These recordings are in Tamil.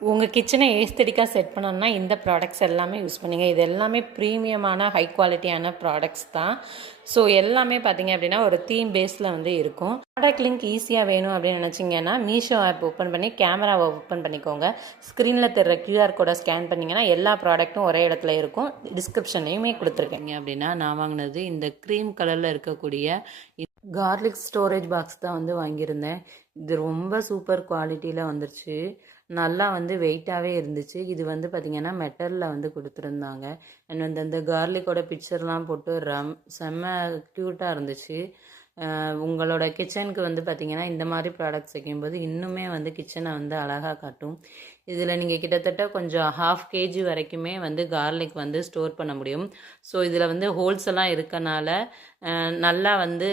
உங்கள் கிச்சனை ஏஸ்தெடிக்காக செட் பண்ணணும்னா இந்த ப்ராடக்ட்ஸ் எல்லாமே யூஸ் பண்ணுங்க. இது எல்லாமே ப்ரீமியமான ஹை குவாலிட்டியான ப்ராடக்ட்ஸ் தான். ஸோ எல்லாமே பார்த்தீங்க அப்படின்னா ஒரு தீம் பேஸில் வந்து இருக்கும். ப்ராடக்ட் லிங்க் ஈஸியாக வேணும் அப்படின்னு நினச்சிங்கன்னா மீஷோ ஆப் ஓப்பன் பண்ணி கேமராவை ஓப்பன் பண்ணிக்கோங்க. ஸ்க்ரீனில் தெரிற QR கோடை ஸ்கேன் பண்ணிங்கன்னா எல்லா ப்ராடக்ட்டும் ஒரே இடத்துல இருக்கும். டிஸ்கிரிப்ஷன்லையுமே கொடுத்துருக்கேங்க. அப்படின்னா நான் வாங்கினது இந்த க்ரீம் கலரில் இருக்கக்கூடிய கார்லிக் ஸ்டோரேஜ் பாக்ஸ் தான் வந்து வாங்கியிருந்தேன். இது ரொம்ப சூப்பர் குவாலிட்டியில் வந்துருச்சு. நல்லா வந்து வெயிட்டாகவே இருந்துச்சு. இது வந்து பார்த்திங்கன்னா மெட்டலில் வந்து கொடுத்துருந்தாங்க. அண்ட் வந்து அந்த கார்லிக்கோட பிக்சர்லாம் போட்டு செம்ம க்யூட்டாக இருந்துச்சு. உங்களோட கிச்சனுக்கு வந்து பார்த்திங்கன்னா இந்த மாதிரி ப்ராடக்ட்ஸ் வைக்கும்போது இன்னுமே வந்து கிச்சனை வந்து அழகாக காட்டும். இதில் நீங்கள் கிட்டத்தட்ட கொஞ்சம் 1/2 kg வரைக்குமே வந்து கார்லிக் வந்து ஸ்டோர் பண்ண முடியும். ஸோ இதில் வந்து ஹோல்ஸ் எல்லாம் இருக்கனால நல்லா வந்து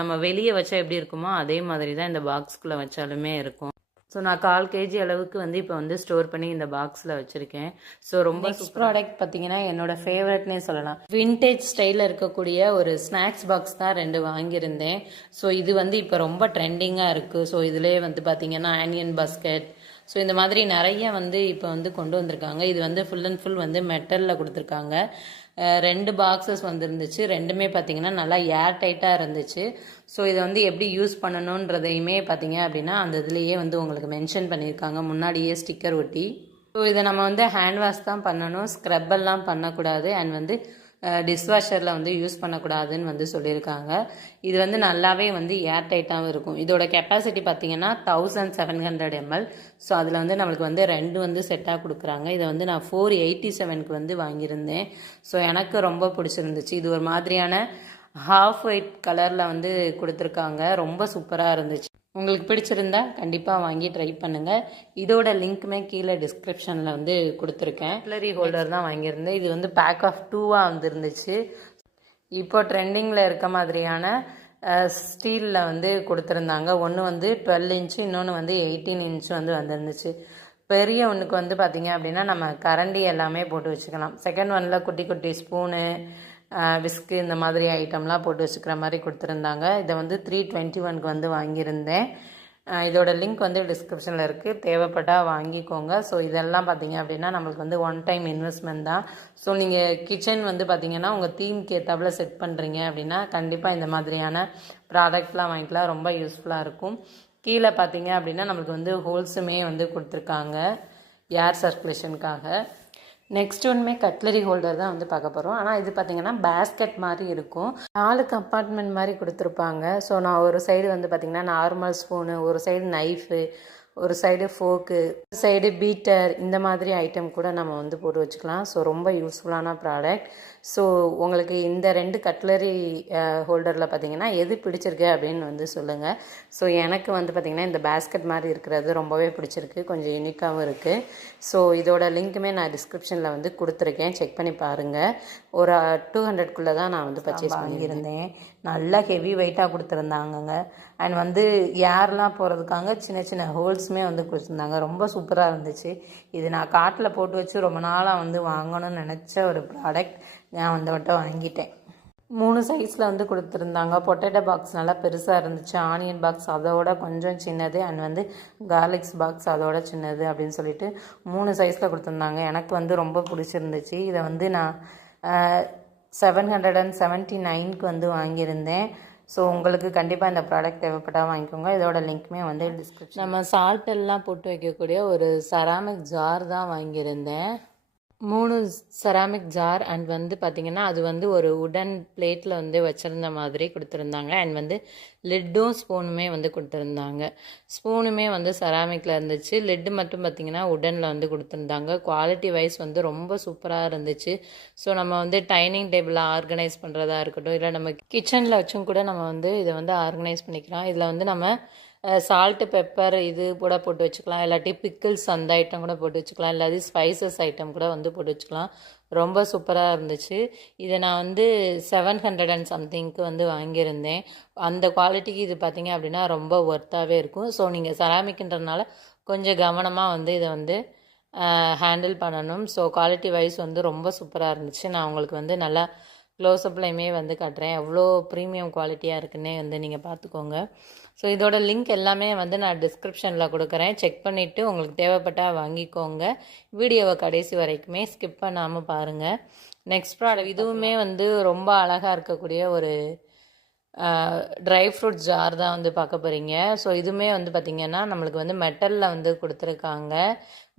நம்ம வெளியே வச்சா எப்படி இருக்குமோ அதே மாதிரி தான் இந்த பாக்ஸ்குள்ளே வச்சாலுமே இருக்கும். ஸோ நான் 1/4 kg அளவுக்கு வந்து இப்போ வந்து ஸ்டோர் பண்ணி இந்த பாக்ஸில் வச்சுருக்கேன். ஸோ ரொம்ப நெக்ஸ்ட் ப்ராடக்ட் பார்த்தீங்கன்னா என்னோடய ஃபேவரட்னே சொல்லலாம். விண்டேஜ் ஸ்டைலில் இருக்கக்கூடிய ஒரு ஸ்நாக்ஸ் பாக்ஸ் தான் 2 வாங்கியிருந்தேன். ஸோ இது வந்து இப்போ ரொம்ப ட்ரெண்டிங்காக இருக்குது. ஸோ இதிலே வந்து பார்த்தீங்கன்னா ஆனியன் பாஸ்கெட், ஸோ இந்த மாதிரி நிறைய வந்து இப்போ வந்து கொண்டு வந்திருக்காங்க. இது வந்து ஃபுல் அண்ட் ஃபுல் வந்து மெட்டலில் கொடுத்துருக்காங்க. 2 பாக்ஸஸ் வந்துருந்துச்சு. ரெண்டுமே பார்த்தீங்கன்னா நல்லா ஏர் டைட்டாக இருந்துச்சு. ஸோ இதை வந்து எப்படி யூஸ் பண்ணணுன்றதையுமே பார்த்தீங்க அப்படின்னா அந்த இதுலேயே வந்து உங்களுக்கு மென்ஷன் பண்ணியிருக்காங்க, முன்னாடியே ஸ்டிக்கர் ஒட்டி. ஸோ இதை நம்ம வந்து ஹேண்ட் வாஷ் தான் பண்ணணும், ஸ்க்ரப்பெல்லாம் பண்ணக்கூடாது. அண்ட் வந்து டிஷ்வாஷரில் வந்து யூஸ் பண்ணக்கூடாதுன்னு வந்து சொல்லியிருக்காங்க. இது வந்து நல்லாவே வந்து ஏர் டைட்டாகவும் இருக்கும். இதோட கெப்பாசிட்டி பார்த்தீங்கன்னா 1700 ml. ஸோ அதில் வந்து நம்மளுக்கு வந்து 2 வந்து செட்டாக கொடுக்குறாங்க. இதை வந்து நான் 487க்கு வந்து வாங்கியிருந்தேன். ஸோ எனக்கு ரொம்ப பிடிச்சிருந்துச்சு. இது ஒரு மாதிரியான ஹாஃப் ஒயிட் கலரில் வந்து கொடுத்துருக்காங்க. ரொம்ப சூப்பராக இருந்துச்சு. உங்களுக்கு பிடிச்சிருந்தா கண்டிப்பாக வாங்கி ட்ரை பண்ணுங்கள். இதோட லிங்க்குமே கீழே டிஸ்கிரிப்ஷனில் வந்து கொடுத்துருக்கேன். கட்லரி ஹோல்டர் தான் வாங்கியிருந்தேன். இது வந்து பேக் ஆஃப் 2ஆக வந்துருந்துச்சு. இப்போ ட்ரெண்டிங்கில் இருக்க மாதிரியான ஸ்டீலில் வந்து கொடுத்துருந்தாங்க. ஒன்று வந்து 12 இன்ச்சு, இன்னொன்று வந்து 18 இன்ச்சு வந்து வந்துருந்துச்சு. பெரிய ஒன்றுக்கு வந்து பார்த்திங்க அப்படின்னா நம்ம கரண்டி எல்லாமே போட்டு வச்சுக்கலாம். செகண்ட் ஒன்னில் குட்டி குட்டி ஸ்பூனு, விஸ்கு இந்த மாதிரி ஐட்டம்லாம் போட்டு வச்சுக்கிற மாதிரி கொடுத்துருந்தாங்க. இதை வந்து 321க்கு வந்து வாங்கியிருந்தேன். இதோட லிங்க் வந்து டிஸ்கிரிப்ஷனில் இருக்குது, தேவைப்பட்டால் வாங்கிக்கோங்க. ஸோ இதெல்லாம் பார்த்தீங்க அப்படின்னா நம்மளுக்கு வந்து ஒன் டைம் இன்வெஸ்ட்மெண்ட் தான். ஸோ நீங்கள் கிச்சன் வந்து பார்த்திங்கன்னா உங்கள் தீம்க்கு ஏற்றாப்புல செட் பண்ணுறீங்க அப்படின்னா கண்டிப்பாக இந்த மாதிரியான ப்ராடக்ட்லாம் வாங்கிக்கலாம். ரொம்ப யூஸ்ஃபுல்லாக இருக்கும். கீழே பார்த்தீங்க அப்படின்னா நம்மளுக்கு வந்து ஹோல்ஸுமே வந்து கொடுத்துருக்காங்க ஏர் சர்க்குலேஷனுக்காக. நெக்ஸ்ட் ஒன்றுமே கட்லரி ஹோல்டர் தான் வந்து பார்க்க போகிறோம். ஆனால் இது பார்த்திங்கன்னா பேஸ்கெட் மாதிரி இருக்கும். 4 கம்பார்ட்மெண்ட் மாதிரி கொடுத்துருப்பாங்க. ஸோ நான் ஒரு சைடு வந்து பார்த்திங்கன்னா நார்மல் ஸ்பூனு, ஒரு சைடு நைஃபு, ஒரு சைடு ஃபோக்கு, ஒரு சைடு பீட்டர், இந்த மாதிரி ஐட்டம் கூட நம்ம வந்து போட்டு வச்சுக்கலாம். ஸோ ரொம்ப யூஸ்ஃபுல்லான ப்ராடக்ட். ஸோ உங்களுக்கு இந்த 2 கட்லரி ஹோல்டரில் பார்த்திங்கன்னா எது பிடிச்சிருக்கு அப்படின்னு வந்து சொல்லுங்கள். ஸோ எனக்கு வந்து பார்த்திங்கன்னா இந்த பேஸ்கெட் மாதிரி இருக்கிறது ரொம்பவே பிடிச்சிருக்கு, கொஞ்சம் யூனிக்காகவும் இருக்குது. ஸோ இதோட லிங்க்குமே நான் டிஸ்கிரிப்ஷனில் வந்து கொடுத்துருக்கேன், செக் பண்ணி பாருங்கள். ஒரு 200க்குள்ளே தான் நான் வந்து பர்ச்சேஸ் பண்ணியிருந்தேன். நல்லா ஹெவி வெயிட்டாக கொடுத்துருந்தாங்கங்க. அண்ட் வந்து ஏர்லாம் போகிறதுக்காக சின்ன சின்ன ஹோல்ஸுமே வந்து கொடுத்துருந்தாங்க. ரொம்ப சூப்பராக இருந்துச்சு. இது நான் காட்டில் போட்டு வச்சு ரொம்ப நாளாக வந்து வாங்கணும்னு நினச்ச ஒரு ப்ராடக்ட். நான் வந்து மட்டும் வாங்கிட்டேன். 3 சைஸில் வந்து கொடுத்துருந்தாங்க. பொட்டேட்டோ பாக்ஸ் நல்லா பெருசாக இருந்துச்சு, ஆனியன் பாக்ஸ் அதோட கொஞ்சம் சின்னது, அண்ட் வந்து கார்லிக்ஸ் பாக்ஸ் அதோட சின்னது அப்படின்னு சொல்லிட்டு 3 சைஸில் கொடுத்துருந்தாங்க. எனக்கு வந்து ரொம்ப பிடிச்சிருந்துச்சு. இதை வந்து நான் 779க்கு வந்து வாங்கியிருந்தேன். ஸோ உங்களுக்கு கண்டிப்பாக இந்த ப்ராடக்ட் தேவைப்பட்டால் வாங்கிக்கோங்க. இதோட லிங்க்குமே வந்து டிஸ்கிரிப்ஷன். நம்ம சால்ட் எல்லாம் போட்டு வைக்கக்கூடிய ஒரு செராமிக் ஜார் தான் வாங்கியிருந்தேன். 3 செராமிக் ஜார். அண்ட் வந்து பார்த்திங்கன்னா அது வந்து ஒரு உடன் பிளேட்டில் வந்து வச்சுருந்த மாதிரி கொடுத்துருந்தாங்க. அண்ட் வந்து லிட்டும் ஸ்பூனுமே வந்து கொடுத்துருந்தாங்க. ஸ்பூனுமே வந்து செராமிக்கில் இருந்துச்சு, லிட்டு மட்டும் பார்த்திங்கன்னா உடனில் வந்து கொடுத்துருந்தாங்க. குவாலிட்டி வைஸ் வந்து ரொம்ப சூப்பராக இருந்துச்சு. ஸோ நம்ம வந்து டைனிங் டேபிளில் ஆர்கனைஸ் பண்ணுறதா இருக்கட்டும், இல்லை நம்ம கிச்சனில் வச்சும் கூட நம்ம வந்து இதை வந்து ஆர்கனைஸ் பண்ணிக்கலாம். இதில் வந்து நம்ம சால்ட்டு, பெப்பர் இது கூட போட்டு வச்சுக்கலாம், இல்லாட்டி பிக்கிள்ஸ் அந்த ஐட்டம் கூட போட்டு வச்சுக்கலாம், இல்லாட்டி ஸ்பைசஸ் ஐட்டம் கூட வந்து போட்டு வச்சுக்கலாம். ரொம்ப சூப்பராக இருந்துச்சு. இதை நான் வந்து 700 and somethingக்கு வந்து வாங்கியிருந்தேன். அந்த குவாலிட்டிக்கு இது பார்த்திங்க அப்படின்னா ரொம்ப ஒர்த்தாகவே இருக்கும். ஸோ நீங்கள் செராமிக்ன்றதுனால கொஞ்சம் கவனமாக வந்து இதை வந்து ஹேண்டில் பண்ணணும். ஸோ குவாலிட்டி வைஸ் வந்து ரொம்ப சூப்பராக இருந்துச்சு. நான் உங்களுக்கு வந்து நல்லா க்ளோஸ்அப்லையுமே வந்து காட்டுறேன், எவ்வளோ ப்ரீமியம் குவாலிட்டியாக இருக்குன்னே வந்து நீங்கள் பார்த்துக்கோங்க. ஸோ இதோட லிங்க் எல்லாமே வந்து நான் டிஸ்கிரிப்ஷனில் கொடுக்குறேன். செக் பண்ணிவிட்டு உங்களுக்கு தேவைப்பட்டால் வாங்கிக்கோங்க. வீடியோவை கடைசி வரைக்குமே ஸ்கிப் பண்ணாமல் பாருங்கள். நெக்ஸ்ட் ப்ராடக்ட் இதுவுமே வந்து ரொம்ப அழகாக இருக்கக்கூடிய ஒரு ட்ரை ஃப்ரூட் ஜார் தான் வந்து பார்க்க போகிறீங்க. ஸோ இதுவுமே வந்து பார்த்திங்கன்னா நம்மளுக்கு வந்து மெட்டலில் வந்து கொடுத்துருக்காங்க.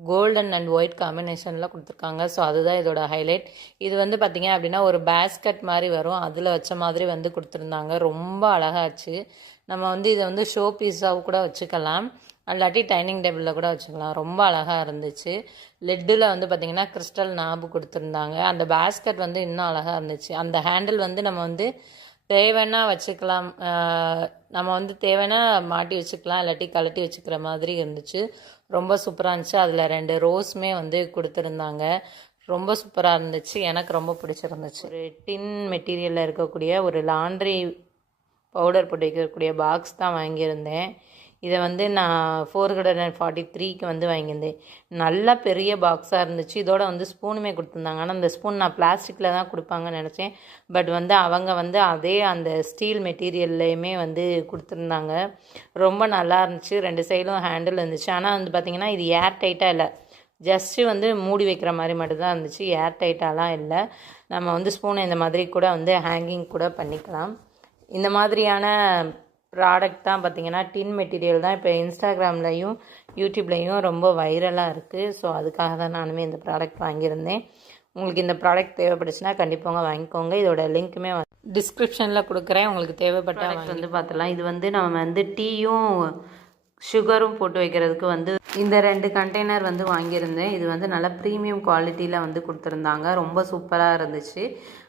கோல்டன் அண்ட் ஒயிட் காம்பினேஷனில் கொடுத்துருக்காங்க. ஸோ அதுதான் இதோட ஹைலைட். இது வந்து பார்த்திங்க அப்படின்னா ஒரு பேஸ்கட் மாதிரி வரும், அதில் வச்ச மாதிரி வந்து கொடுத்துருந்தாங்க. ரொம்ப அழகாச்சு. நம்ம வந்து இதை வந்து ஷோ பீஸாக கூட வச்சுக்கலாம், அல்லாட்டி டைனிங் டேபிளில் கூட வச்சுக்கலாம். ரொம்ப அழகாக இருந்துச்சு. லெட்டில் வந்து பார்த்திங்கன்னா கிறிஸ்டல் நாபு கொடுத்துருந்தாங்க. அந்த பேஸ்கட் வந்து இன்னும் அழகாக இருந்துச்சு. அந்த ஹேண்டில் வந்து நம்ம வந்து தேவைன்னா வச்சுக்கலாம், நம்ம வந்து தேவைன்னா மாட்டி வச்சுக்கலாம், இல்லாட்டி கழட்டி வச்சுக்கிற மாதிரி இருந்துச்சு. ரொம்ப சூப்பராக இருந்துச்சு. அதில் 2 ரோஸுமே வந்து கொடுத்துருந்தாங்க. ரொம்ப சூப்பராக இருந்துச்சு. எனக்கு ரொம்ப பிடிச்சிருந்துச்சு. ஒரு டின் மெட்டீரியலில் இருக்கக்கூடிய ஒரு லாண்ட்ரி பவுடர் போட்டு வைக்கக்கூடிய பாக்ஸ் தான் வாங்கியிருந்தேன். இதை வந்து நான் 443க்கு வந்து வாங்கியிருந்தேன். நல்லா பெரிய பாக்ஸாக இருந்துச்சு. இதோட வந்து ஸ்பூனுமே கொடுத்துருந்தாங்க. ஆனால் அந்த ஸ்பூன் நான் பிளாஸ்டிக்கில் தான் கொடுப்பாங்கன்னு நினச்சேன். பட் வந்து அவங்க வந்து அதே அந்த ஸ்டீல் மெட்டீரியல்லையுமே வந்து கொடுத்துருந்தாங்க. ரொம்ப நல்லா இருந்துச்சு. 2 சைடும் ஹேண்டில் இருந்துச்சு. ஆனால் வந்து பார்த்திங்கன்னா இது ஏர் டைட்டாக இல்லை, ஜஸ்ட்டு வந்து மூடி வைக்கிற மாதிரி மட்டும்தான் இருந்துச்சு. ஏர் டைட்டாலாம் இல்லை. நம்ம வந்து ஸ்பூனை இந்த மாதிரி கூட வந்து ஹேங்கிங் கூட பண்ணிக்கலாம். இந்த மாதிரியான ப்ராடக்ட் தான் பார்த்திங்கன்னா டின் மெட்டீரியல் தான் இப்போ இன்ஸ்டாகிராம்லையும் யூடியூப்லேயும் ரொம்ப வைரலாக இருக்குது. ஸோ அதுக்காக தான் நானுமே இந்த ப்ராடக்ட் வாங்கியிருந்தேன். உங்களுக்கு இந்த ப்ராடக்ட் தேவைப்பட்டுச்சுன்னா கண்டிப்பாக வாங்கிக்கோங்க. இதோட லிங்க்குமே டிஸ்கிரிப்ஷனில் கொடுக்குறேன். உங்களுக்கு தேவைப்பட்ட வந்து பார்த்துலாம். இது வந்து நம்ம வந்து டீயும் சுகரும் போட்டு வைக்கிறதுக்கு வந்து இந்த 2 கண்டெய்னர் வந்து வாங்கியிருந்தேன். இது வந்து நல்லா ப்ரீமியம் குவாலிட்டியில் வந்து கொடுத்துருந்தாங்க. ரொம்ப சூப்பராக இருந்துச்சு.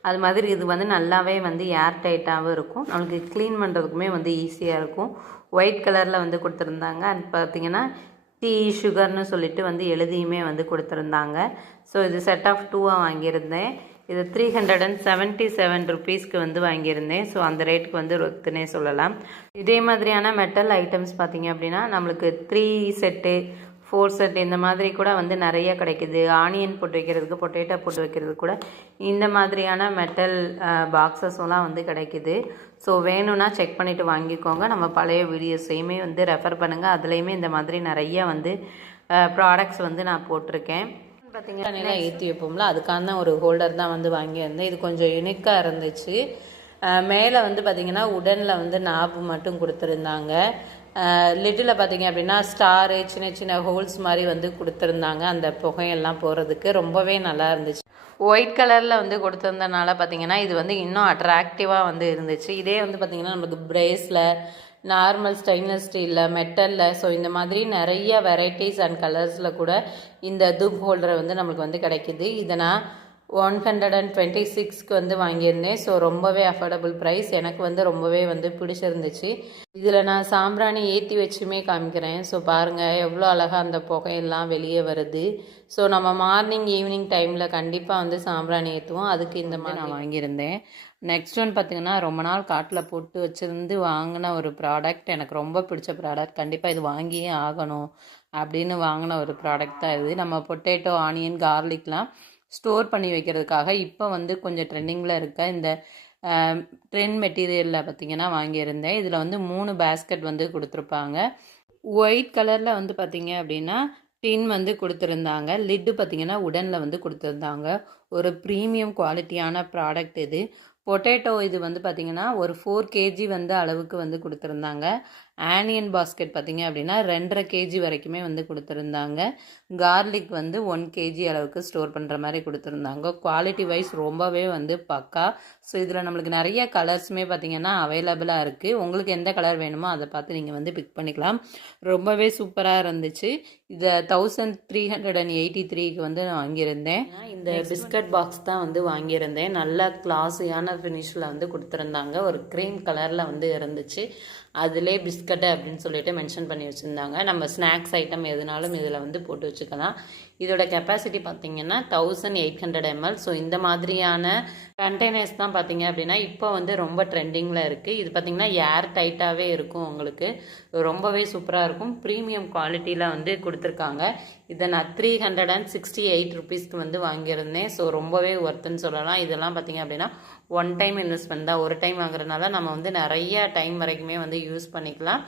அது மாதிரி இது வந்து நல்லாவே வந்து ஏர் டைட்டாகவும் இருக்கும், நம்மளுக்கு க்ளீன் பண்ணுறதுக்குமே வந்து ஈஸியாக இருக்கும். ஒயிட் கலரில் வந்து கொடுத்துருந்தாங்க. அண்ட் பார்த்திங்கன்னா டீ சுகர்னு சொல்லிட்டு வந்து எழுதியுமே வந்து கொடுத்துருந்தாங்க. ஸோ இது செட் ஆஃப் 2ஆக வாங்கியிருந்தேன். இது 377 ருபீஸ்க்கு வந்து வாங்கியிருந்தேன். ஸோ அந்த ரேட்டுக்கு வந்து ரொத்துனே சொல்லலாம். இதே மாதிரியான மெட்டல் ஐட்டம்ஸ் பார்த்திங்க அப்படின்னா நம்மளுக்கு 3 செட்டு 4 செட் இந்த மாதிரி கூட வந்து நிறைய கிடைக்குது. ஆனியன் போட்டு வைக்கிறதுக்கு, பொட்டேட்டோ போட்டு வைக்கிறதுக்கு கூட இந்த மாதிரியான மெட்டல் பாக்ஸஸ்லாம் வந்து கிடைக்குது. ஸோ வேணும்னா செக் பண்ணிவிட்டு வாங்கிக்கோங்க. நம்ம பழைய வீடியோஸையுமே வந்து ரெஃபர் பண்ணுங்கள். அதுலேயுமே இந்த மாதிரி நிறைய வந்து ப்ராடக்ட்ஸ் வந்து நான் போட்டிருக்கேன். பார்த்திங்கன்னா ஏற்றி வைப்போம்ல, அதுக்கான ஒரு ஹோல்டர் தான் வந்து வாங்கியிருந்தேன். இது கொஞ்சம் யுனிக்காக இருந்துச்சு. மேலே வந்து பார்த்திங்கன்னா உடனில் வந்து நாபு மட்டும் கொடுத்துருந்தாங்க. லிட்டில் பார்த்திங்க அப்படின்னா ஸ்டாரு சின்ன சின்ன ஹோல்ஸ் மாதிரி வந்து கொடுத்துருந்தாங்க. அந்த புகையெல்லாம் போகிறதுக்கு ரொம்பவே நல்லா இருந்துச்சு. ஒயிட் கலரில் வந்து கொடுத்துருந்தனால பார்த்திங்கன்னா இது வந்து இன்னும் அட்ராக்டிவாக வந்து இருந்துச்சு. இதே வந்து பார்த்திங்கன்னா நம்மளுக்கு பிரேஸில் நார்மல் ஸ்டெயின்லெஸ் ஸ்டீலில், மெட்டலில், ஸோ இந்த மாதிரி நிறைய வெரைட்டிஸ் அண்ட் கலர்ஸில் கூட இந்த தூப் ஹோல்டரை வந்து நம்மளுக்கு வந்து கிடைக்கிது. இதை நான் 126க்கு வந்து வாங்கியிருந்தேன். ஸோ ரொம்பவே அஃபோர்டபுள் ப்ரைஸ். எனக்கு வந்து ரொம்பவே வந்து பிடிச்சிருந்துச்சு. இதில் நான் சாம்பிராணி ஏற்றி வச்சுமே காமிக்கிறேன். ஸோ பாருங்கள் எவ்வளோ அழகாக அந்த புகையெல்லாம் வெளியே வருது. ஸோ நம்ம மார்னிங் ஈவினிங் டைமில் கண்டிப்பாக வந்து சாம்பிராணி ஏற்றுவோம். அதுக்கு இந்த மாதிரி நான் வாங்கியிருந்தேன். நெக்ஸ்ட் ஒன் பார்த்திங்கன்னா ரொம்ப நாள் காட்டில் போட்டு வச்சுருந்து வாங்கின ஒரு ப்ராடக்ட், எனக்கு ரொம்ப பிடிச்ச ப்ராடக்ட். கண்டிப்பாக இது வாங்கியே ஆகணும் அப்படின்னு வாங்கின ஒரு ப்ராடக்ட் தான் இது. நம்ம பொட்டேட்டோ, ஆனியன், கார்லிக்லாம் ஸ்டோர் பண்ணி வைக்கிறதுக்காக இப்போ வந்து கொஞ்சம் ட்ரெண்டிங்கில் இருக்க இந்த ட்ரெண்ட் மெட்டீரியலில் பார்த்திங்கன்னா வாங்கியிருந்தேன். இதில் வந்து 3 பேஸ்கெட் வந்து கொடுத்துருப்பாங்க. ஒயிட் கலரில் வந்து பார்த்திங்க அப்படின்னா டின் வந்து கொடுத்துருந்தாங்க. லிட்டு பார்த்திங்கன்னா உடனில் வந்து கொடுத்துருந்தாங்க. ஒரு ப்ரீமியம் குவாலிட்டியான ப்ராடக்ட் இது. பொட்டேட்டோ இது வந்து பார்த்திங்கன்னா ஒரு 4 kg வந்து அளவுக்கு வந்து கொடுத்துருந்தாங்க. ஆனியன் பாஸ்கெட் பார்த்திங்க அப்படின்னா 2.5 kg வரைக்குமே வந்து கொடுத்துருந்தாங்க. கார்லிக் வந்து 1 kg அளவுக்கு ஸ்டோர் பண்ணுற மாதிரி கொடுத்துருந்தாங்க. குவாலிட்டி வைஸ் ரொம்பவே வந்து பக்கா. ஸோ இதில் நம்மளுக்கு நிறைய கலர்ஸுமே பார்த்திங்கன்னா அவைலபிளாக இருக்குது. உங்களுக்கு எந்த கலர் வேணுமோ அதை பார்த்து நீங்கள் வந்து பிக் பண்ணிக்கலாம். ரொம்பவே சூப்பராக இருந்துச்சு. இதை 1383க்கு வந்து நான் வாங்கியிருந்தேன். இந்த பிஸ்கட் பாக்ஸ் தான் வந்து வாங்கியிருந்தேன். நல்ல கிளாஸியான ஃபினிஷில் வந்து கொடுத்துருந்தாங்க. ஒரு க்ரீம் கலரில் வந்து இருந்துச்சு. அதிலே பிஸ்கட்டு அப்படின்னு சொல்லிட்டு மென்ஷன் பண்ணி வச்சுருந்தாங்க. நம்ம ஸ்நாக்ஸ் ஐட்டம் எதுனாலும் இதில் வந்து போட்டு வச்சுக்கலாம். இதோட கெப்பாசிட்டி பார்த்திங்கன்னா 1800 ml. ஸோ இந்த மாதிரியான கண்டெய்னர்ஸ் தான் பார்த்திங்க அப்படின்னா இப்போ வந்து ரொம்ப ட்ரெண்டிங்கில் இருக்குது. இது பார்த்திங்கன்னா ஏர் டைட்டாகவே இருக்கும் உங்களுக்கு. ரொம்பவே சூப்பராக இருக்கும். ப்ரீமியம் குவாலிட்டியில் வந்து கொடுத்துருக்காங்க. இதை நான் 368 ருபீஸ்க்கு வந்து வாங்கியிருந்தேன். ஸோ ரொம்பவே ஒர்த்துன்னு சொல்லலாம். இதெல்லாம் பார்த்தீங்க அப்படின்னா ஒன் டைம் இன்வெஸ்ட்மெண்ட் தான். ஒரு டைம் வாங்குறதுனால நம்ம வந்து நிறைய டைம் வரைக்குமே வந்து யூஸ் பண்ணிக்கலாம்.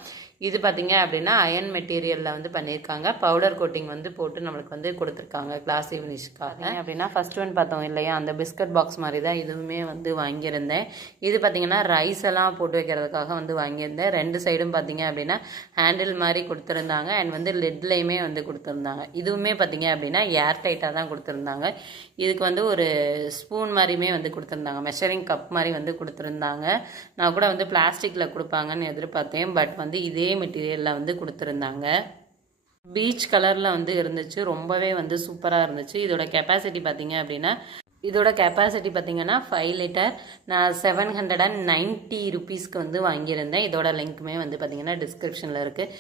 இது பார்த்தீங்க அப்படின்னா அயன் மெட்டீரியலில் வந்து பண்ணியிருக்காங்க. பவுடர் கோட்டிங் வந்து போட்டு நம்மளுக்கு வந்து கொடுத்துருக்காங்க கிளாஸி ஃபினிஷ்க்காக. அப்படின்னா ஃபர்ஸ்ட் ஒன் பார்த்தோம் இல்லையா, அந்த பிஸ்கட் பாக்ஸ் மாதிரி தான் இதுவுமே வந்து வாங்கியிருந்தேன். இது பார்த்தீங்கன்னா ரைஸ் எல்லாம் போட்டு வைக்கிறதுக்காக வந்து வாங்கியிருந்தேன். ரெண்டு சைடும் பார்த்தீங்க அப்படின்னா ஹேண்டில் மாதிரி கொடுத்துருந்தாங்க. அண்ட் வந்து லெட்லேயுமே வந்து கொடுத்துருந்தாங்க. இதுவுமே பார்த்தீங்க அப்படின்னா ஏர் டைட்டாக தான் கொடுத்துருந்தாங்க. இதுக்கு வந்து ஒரு ஸ்பூன் மாதிரியுமே வந்து கொடுத்துருந்தாங்க. மெஷரிங் கப் மாதிரி வந்து கொடுத்துருந்தாங்க. நான் கூட வந்து பிளாஸ்டிக்கில் கொடுப்பாங்கன்னு எதிர்பார்த்தேன். பட் வந்து இதே மெட்டீரியலில் வந்து கொடுத்துருந்தாங்க. பீச் கலரில் வந்து இருந்துச்சு. ரொம்பவே வந்து சூப்பராக இருந்துச்சு. இதோட கெப்பாசிட்டி பார்த்தீங்க அப்படின்னா 5 லிட்டர். நான் 790 ருபீஸ்க்கு வந்து வாங்கியிருந்தேன். இதோட லிங்க்குமே வந்து பார்த்தீங்கன்னா டிஸ்கிரிப்ஷனில் இருக்குது.